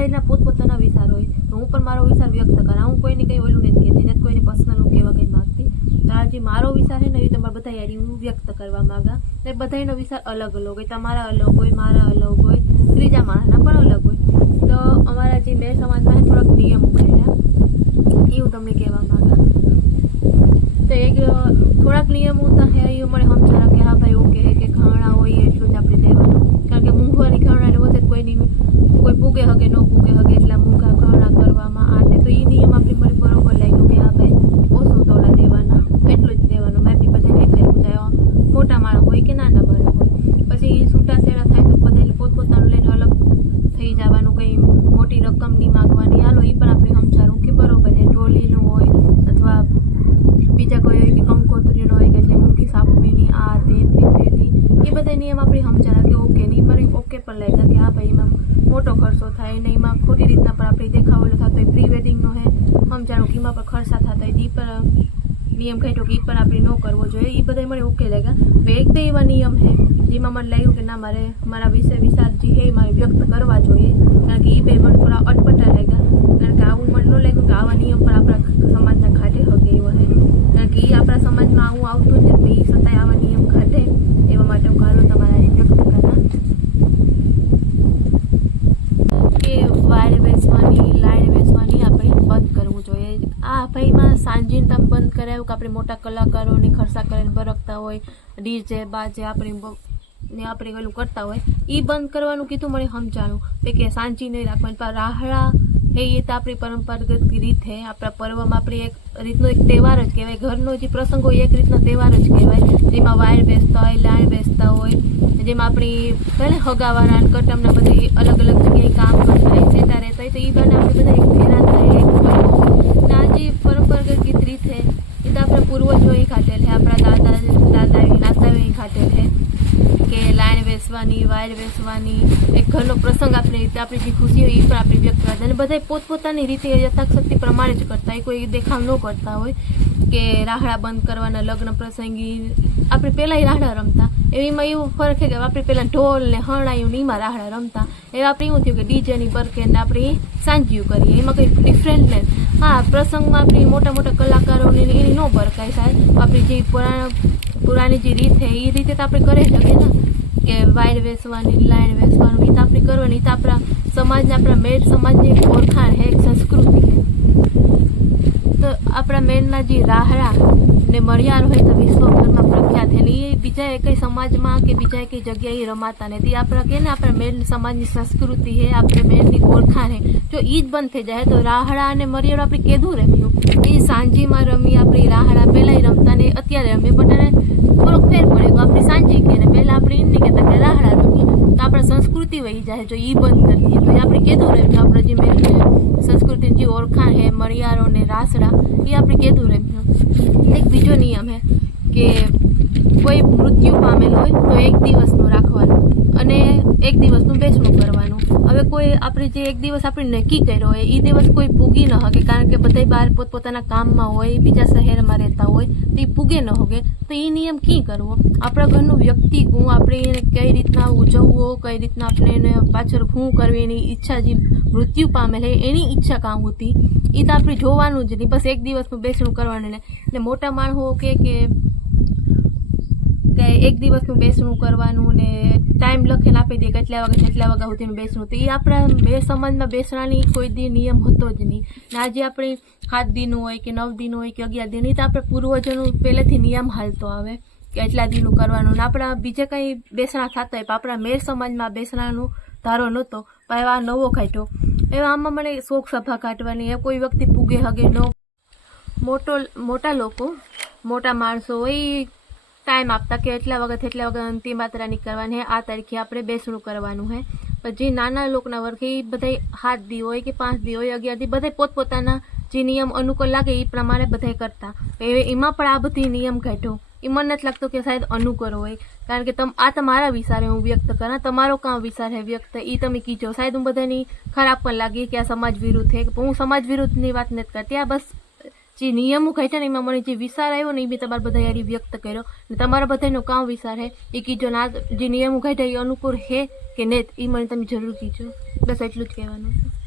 બધાના પોતપોતાના વિચાર હોય, તો હું પણ મારો વિચાર વ્યક્ત કરા હું કોઈને કંઈ ઓલું નથી કહેતી નથી કોઈને પર્સનલ હું કહેવા કંઈ માગતી. તો આ જે મારો વિચાર છે ને એ તમારા બધા યાદી હું વ્યક્ત કરવા માગા. ને બધાનો વિચાર અલગ અલગ હોય, તમારા અલગ હોય, મારા અલગ હોય, ત્રીજા માણસના પણ અલગ હોય. તો અમારા જે બે સમાજમાં થોડાક નિયમો કરેલા એ હું તમને કહેવા માગા. તો એક થોડાક નિયમો તો હે એ મને સમજાણા કે હા ભાઈ, ઓકે કે ખાણા હોય, એટલું જ આપણે લેવાનું. કારણ કે મોંઘવારી ખાણા એટલે કોઈ કોઈની કોઈ પૂગે હગે, ન પૂગે હગે એટલા મૂંઘા ઘણા કરવામાં આ તે તો એ નિયમ આપણે મને બરોબર લાગ્યો કે હા ભાઈ ઓછું તોડા દેવાના એટલું જ દેવાનું. મેં બી બધાને દેખાયું થાય મોટા માણસ હોય કે નાના માણસ હોય. પછી છૂટા છેડા થાય તો બધા પોતપોતાનું લઈને અલગ થઈ જવાનું, કંઈ મોટી રકમ નહીં માગવાની. હાલો એ પણ આપણે સમજાવું કે બરોબર છે. ઢોલીનું હોય અથવા બીજા કોઈ હોય કે કંકોત્રીનો હોય કે એટલે મૂકી સાપવીની આ, તે એ બધા નિયમ આપણે સમજાવ્યા કે ઓકે નહીં મને ઓકે પણ લાગ્યા કે હા ભાઈ એમાં મોટો ખર્ચો થાય અને એમાં ખોટી રીતના પણ આપણે દેખાવેલો થતો હોય પ્રી વેડિંગનો હે, સમજાણું કે એમાં પણ ખર્ચા થતા હોય એ પણ, નિયમ કહેતો કે એ પણ આપણે ન કરવો જોઈએ એ બધા મને ઓકે લાગ્યા. હવે એક તો એવા નિયમ છે જેમાં મને લાગ્યું કે ના, મારે, મારા વિશે વિચાર જે હે મારે વ્યક્ત કરવા જોઈએ, કારણ કે એ બે મને થોડા અટપટા લાગ્યા. કારણ કે આવું મને ન લાગ્યું કે આવા નિયમ પણ આપણા સમાજના ખાટે હકે એવા હે. કારણ કે એ આપણા સમાજમાં આવું આવતું જ નથી એ છતાંય આવા નિયમ ખાટે એવા માટે હું કાલો તમારા હારે વ્યક્ત કરા કે વાયર વેચવાની લાઈન વેચવાની આપણે બંધ કરવું જોઈએ આ ભાઈમાં સાંજીને તમે બંધ કરાવ્યું કે આપણે મોટા કલાકારોને ખર્ચા કરીને બરકતા હોય, ડીજે, બાજે આપણી ને આપણે પેલું કરતા હોય એ બંધ કરવાનું કીધું, મને સમજાણું. કે સાંજી નહીં રાખવાની. પણ રાહડા હે એ તો આપણી પરંપરાગત રીત છે આપણા પર્વમાં આપણી એક રીતનો એક તહેવાર જ કહેવાય. ઘરનો જે પ્રસંગ હોય, એક રીતનો તહેવાર જ કહેવાય. જેમાં વાયર બેસતા હોય, લાઈન બેસતા હોય, જેમાં આપણી ભલે હગાવાના કટમના બધી અલગ અલગ જગ્યાએ કામ કરતા હોય સેટા રહેતા હોય, તો એ બને આપણે બધા એક ભેરા થાય. પરંપરાગત ગીત રીત એ તો આપણા પૂર્વજોએ ખાટેલ છે, આપણા દાદા દાદા નાતાઓએ ખાટેલ છે. કે લાઈન વેસવાની વાયર વેસવાની એક ઘરનો પ્રસંગ આપણે રીતે આપણી જે ખુશી હોય એ પણ આપણે વ્યક્ત કરતા અને બધા પોતપોતાની રીતે યથાશક્તિ પ્રમાણે જ કરતા હોય, કોઈ દેખાવ ન કરતા હોય કે રાહડા બંધ કરવાના, લગ્ન પ્રસંગી આપણે પહેલાંય રાહડા રમતા. એમાં એવું ફરક કે આપણે પહેલાં ઢોલ ને હણાયું ને એમાં રાહડા રમતા. એ આપણે એવું થયું કે ડીજેની બરકે ને આપણે સાંજ્યું કરીએ. એમાં કંઈ ડિફરન્ટ ને. હા, પ્રસંગમાં આપણી મોટા મોટા કલાકારોને એની ન પરખાય સાહેબ. આપણી જે પુરાણ, પુરાણી જે રીત છે, એ રીતે તો આપણે કરી શકીએ ને. કે વાયર વેચવાની લાઈન વેચવાનું એ તો આપણે કરવાની. એ તો આપણા સમાજને, આપણા મેળ સમાજની એક ઓળખાણ છે, એક સંસ્કૃતિ તો આપણા મેળના જે રાહડા ને મળ્યા હોય તો વિશ્વભરમાં પ્રખ્યાત ને એ બીજા એકઈ સમાજમાં કે બીજા એકઈ જગ્યાએ રમાતા નથી. આપણા કે ને આપણે મેળ સમાજની સંસ્કૃતિ હે આપણે મેળની ઓળખાણ હે જો એ જ બંધ થઈ જાય તો રાહડા અને મરિયાળો આપણે કેદું રમ્યું એ સાંજીમાં રમી આપણી રાહડા પહેલાંય રમતા ને અત્યારે રમીએ. પણ એને થોડોક ફેર પડે. તો આપણે સાંજી કે પહેલાં આપણે એમ નહીં કહેતા કે રાહડા રમીએ. તો આપણા સંસ્કૃતિ વહી જાય. જો એ બંધ કરી દઈએ. તો આપણે કેદું રમ્યું આપણે જે મેળ સંસ્કૃતિની જે ઓળખાણ છે મરિયારો ને રાસડા, એ આપણે કહેતું રમ્યું એક બીજો નિયમ છે કે કોઈ મૃત્યુ પામેલ હોય તો એક દિવસનું રાખવાનું. અને એક દિવસનું બેસણું કરવાનું. હવે કોઈ આપણે જે એક દિવસ આપણે નક્કી કર્યો હોય એ દિવસ કોઈ પૂગી ન શકે કારણ કે બધા બહાર પોતપોતાના કામમાં હોય, બીજા શહેરમાં રહેતા હોય, તો એ પૂગે ન હોગે તો એ નિયમ કી કરવો? આપણા ઘરનું વ્યક્તિ ગુણ આપણે એને કઈ રીતના ઉજવવો, કઈ રીતના આપણે એને પાછળ હું કરવી, એની ઈચ્છા જે મૃત્યુ પામેલ છે એની ઈચ્છા કામ હતી? એ તો આપણે જોવાનું જ નહીં. બસ એક દિવસનું બેસણું કરવાનું ને મોટા માણસો કે કે એક દિવસનું બેસણું કરવાનું ને ટાઈમ લખીને આપી દે કેટલા વાગે કેટલા વાગ્યા સુધીનું બેસણું તો એ આપણા બે સમાજમાં બેસણાની કોઈ દી નિયમ હતો જ નહીં. ને આજે આપણે સાત દિનનું હોય કે નવ દિન હોય કે અગિયાર દિન તો આપણે પૂર્વજોનું પહેલેથી નિયમ હાલતો આવે કે એટલા દિનનું કરવાનું. ને આપણા બીજે કંઈ બેસણા થતા હોય, પણ આપણા મેર સમાજમાં બેસણાનું ધારો નહોતો, પણ એવા નવો કાઢ્યો. એવા આમાં મને શોક સભા કાઢવાની એ કોઈ વ્યક્તિ પૂગે, હગે ન. મોટો, મોટા લોકો, મોટા માણસો હોય ટાઈમ આપતા કે એટલા વખત એટલા વખત અંતિમ યાત્રા નીકળવાની હે, આ તારીખે આપણે બેસણું કરવાનું હે. પછી નાના લોકોના વર્ગે એ બધા સાત દી હોય કે પાંચ દી હોય, અગિયાર દી બધા પોતપોતાના જે નિયમ અનુકૂળ લાગે એ પ્રમાણે બધા કરતા. એમાં પણ આ બધી નિયમ કાઢ્યો એ મને નથી લાગતો કે શાયદ અનુકૂળ હોય. કારણ કે તમ, આ તમારા વિચારે હું વ્યક્ત કરા તમારો કામ વિચાર હે વ્યક્ત એ તમે કીજો. શાયદ હું બધાની ખરાબ પણ લાગી કે આ સમાજ વિરુદ્ધ છે હું સમાજ વિરુદ્ધની વાત નથી કરતી. આ બસ જે નિયમો કાઢ્યા ને એમાં મને જે વિચાર આવ્યો ને એ મેં તમારે બધા યારી વ્યક્ત કર્યો. ને તમારા બધાનો કામ વિચાર હે. એ કીજો ના જે નિયમો કાઢ્યા એ અનુકૂળ હે કે નહીં એ મને તમે જરૂર કીજો. બસ એટલું જ કહેવાનું છે.